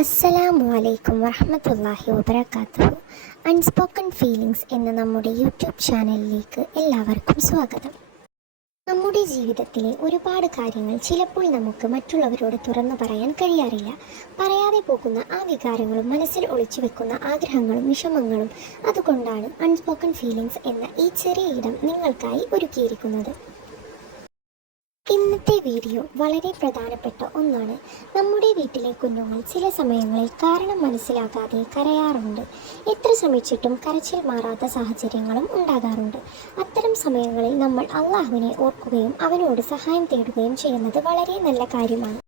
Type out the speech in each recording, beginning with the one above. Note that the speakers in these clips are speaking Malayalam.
അസ്സലാമു അലൈക്കും വറഹ്മത്തുള്ളാഹി വബറകാതുഹു. അൺസ്പോക്കൺ ഫീലിങ്സ് എന്ന നമ്മുടെ യൂട്യൂബ് ചാനലിലേക്ക് എല്ലാവർക്കും സ്വാഗതം. നമ്മുടെ ജീവിതത്തിലെ ഒരുപാട് കാര്യങ്ങൾ ചിലപ്പോൾ നമുക്ക് മറ്റുള്ളവരോട് തുറന്നു പറയാൻ കഴിയാറില്ല. പറയാതെ പോകുന്ന ആ വികാരങ്ങളും മനസ്സിൽ ഒളിച്ചു വെക്കുന്ന ആഗ്രഹങ്ങളും വിഷമങ്ങളും, അതുകൊണ്ടാണ് അൺസ്പോക്കൺ ഫീലിങ്സ് എന്ന ഈ ചെറിയ ഇടം നിങ്ങൾക്കായി ഒരുക്കിയിരിക്കുന്നത്. ഇന്നത്തെ വീഡിയോ വളരെ പ്രധാനപ്പെട്ട ഒന്നാണ്. നമ്മുടെ വീട്ടിലെ കുഞ്ഞുങ്ങൾ ചില സമയങ്ങളിൽ കാരണം മനസ്സിലാകാതെ കരയാറുണ്ട്. എത്ര ശ്രമിച്ചിട്ടും കരച്ചിൽ മാറാത്ത സാഹചര്യങ്ങളും ഉണ്ടാകാറുണ്ട്. അത്തരം സമയങ്ങളിൽ നമ്മൾ അള്ളാഹുവിനെ ഓർക്കുകയും അവനോട് സഹായം തേടുകയും ചെയ്യുന്നത് വളരെ നല്ല കാര്യമാണ്.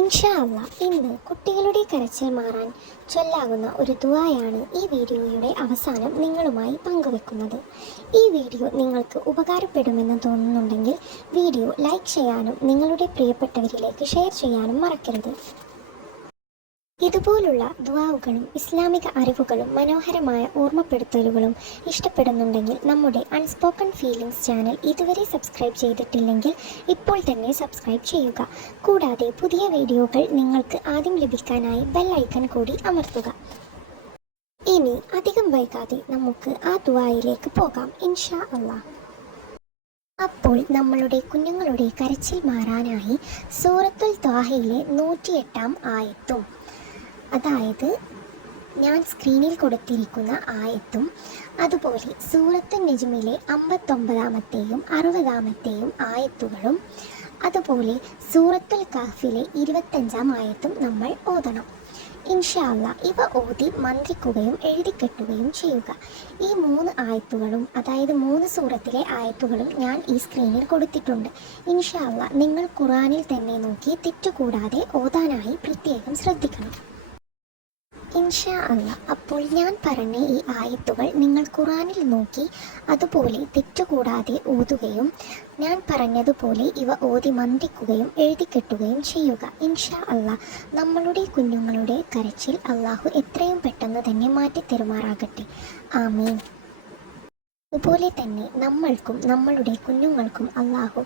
ഇൻഷാ അല്ലാ, ഇന്ന് കുട്ടികളുടെ കരച്ചിൽ മാറാൻ ചൊല്ലാവുന്ന ഒരു ദുആയാണ് ഈ വീഡിയോയുടെ അവസാനം നിങ്ങളുമായി പങ്കുവെക്കുന്നത്. ഈ വീഡിയോ നിങ്ങൾക്ക് ഉപകാരപ്പെടുമെന്ന് തോന്നുന്നുണ്ടെങ്കിൽ വീഡിയോ ലൈക്ക് ചെയ്യാനും നിങ്ങളുടെ പ്രിയപ്പെട്ടവരിലേക്ക് ഷെയർ ചെയ്യാനും മറക്കരുത്. ഇതുപോലുള്ള ദുആകളും ഇസ്ലാമിക അറിവുകളും മനോഹരമായ ഓർമ്മപ്പെടുത്തലുകളും ഇഷ്ടപ്പെടുന്നുണ്ടെങ്കിൽ നമ്മുടെ അൺസ്പോക്കൺ ഫീലിങ്സ് ചാനൽ ഇതുവരെ സബ്സ്ക്രൈബ് ചെയ്തിട്ടില്ലെങ്കിൽ ഇപ്പോൾ തന്നെ സബ്സ്ക്രൈബ് ചെയ്യുക. കൂടാതെ പുതിയ വീഡിയോകൾ നിങ്ങൾക്ക് ആദ്യം ലഭിക്കാനായി ബെൽ ഐക്കൺ കൂടി അമർത്തുക. ഇനി അധികം വൈകാതെ നമുക്ക് ആ ദുആയിലേക്ക് പോകാം ഇൻഷാ അല്ലാഹ്. അപ്പോൾ നമ്മളുടെ കുഞ്ഞുങ്ങളുടെ കരച്ചിൽ മാറാനായി സൂറത്തുൽ ത്വാഹയിലെ 108 ആയത്തും, അതായത് ഞാൻ സ്ക്രീനിൽ കൊടുത്തിരിക്കുന്ന ആയത്തും, അതുപോലെ സൂറത്തുൻ നജ്മിലെ 59-ാമത്തെയും 60-ാമത്തെയും ആയത്തുകളും, അതുപോലെ സൂറത്തുൽ കഹ്ഫിലെ 25-ാം ആയത്തും നമ്മൾ ഓതണം ഇൻഷാ അല്ലാഹ്. ഇവ ഓതി മന്ത്രിക്കുകയും എഴുതിക്കെട്ടുകയും ചെയ്യുക. ഈ 3 ആയത്തുകളും, അതായത് 3 സൂറത്തിലെ ആയത്തുകളും ഞാൻ ഈ സ്ക്രീനിൽ കൊടുത്തിട്ടുണ്ട്. ഇൻഷാ അല്ലാഹ് നിങ്ങൾ ഖുർആനിൽ തന്നെ നോക്കി തെറ്റുകൂടാതെ ഓതാനായി പ്രത്യേകം ശ്രദ്ധിക്കണം ഇൻഷാ അല്ലാഹ്. അപ്പോൾ ഞാൻ പറഞ്ഞ ഈ ആയത്തുകൾ നിങ്ങൾ ഖുർആനിൽ നോക്കി അതുപോലെ തെറ്റുകൂടാതെ ഓതുകയും ഞാൻ പറഞ്ഞതുപോലെ ഇവ ഓതി മന്ത്രിക്കുകയും എഴുതിക്കെട്ടുകയും ചെയ്യുക ഇൻഷാ അല്ലാഹ്. നമ്മളുടെ കുഞ്ഞുങ്ങളുടെ കരച്ചിൽ അള്ളാഹു എത്രയും പെട്ടെന്ന് തന്നെ മാറ്റിത്തരുമാറാകട്ടെ. ആമീൻ. അതുപോലെ തന്നെ നമ്മൾക്കും നമ്മളുടെ കുഞ്ഞുങ്ങൾക്കും അള്ളാഹു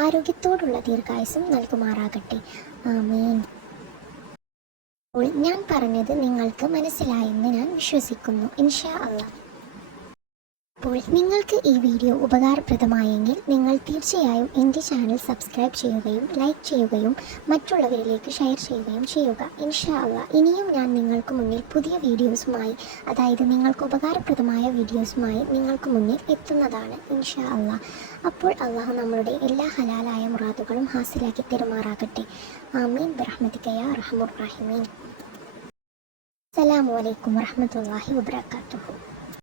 ആരോഗ്യത്തോടുള്ള ദീർഘായുസ്സും നൽകുമാറാകട്ടെ. ആമീൻ. അപ്പോൾ ഞാൻ പറഞ്ഞത് നിങ്ങൾക്ക് മനസ്സിലായെന്ന് ഞാൻ വിശ്വസിക്കുന്നു ഇൻഷാ അല്ലാഹ്. അപ്പോൾ നിങ്ങൾക്ക് ഈ വീഡിയോ ഉപകാരപ്രദമായെങ്കിൽ നിങ്ങൾ തീർച്ചയായും എൻ്റെ ചാനൽ സബ്സ്ക്രൈബ് ചെയ്യുകയും ലൈക്ക് ചെയ്യുകയും മറ്റുള്ളവരിലേക്ക് ഷെയർ ചെയ്യുകയും ചെയ്യുക ഇൻഷാ അല്ലാഹ്. ഇനിയും ഞാൻ നിങ്ങൾക്ക് മുന്നിൽ പുതിയ വീഡിയോസുമായി, അതായത് നിങ്ങൾക്ക് ഉപകാരപ്രദമായ വീഡിയോസുമായി നിങ്ങൾക്ക് മുന്നിൽ എത്തുന്നതാണ് ഇൻഷാ അല്ലാഹ്. അപ്പോൾ അള്ളാഹു നമ്മളുടെ എല്ലാ ഹലാലായ മുറാദുകളും ഹാസിലാക്കി തരുമാറാകട്ടെ. ആമീൻ ബിറഹ്മതിക യാ അർഹമർ റഹീമീൻ. അസ്സലാമു അലൈക്കും വറഹ്മത്തുള്ളാഹി വബറകാതുഹു.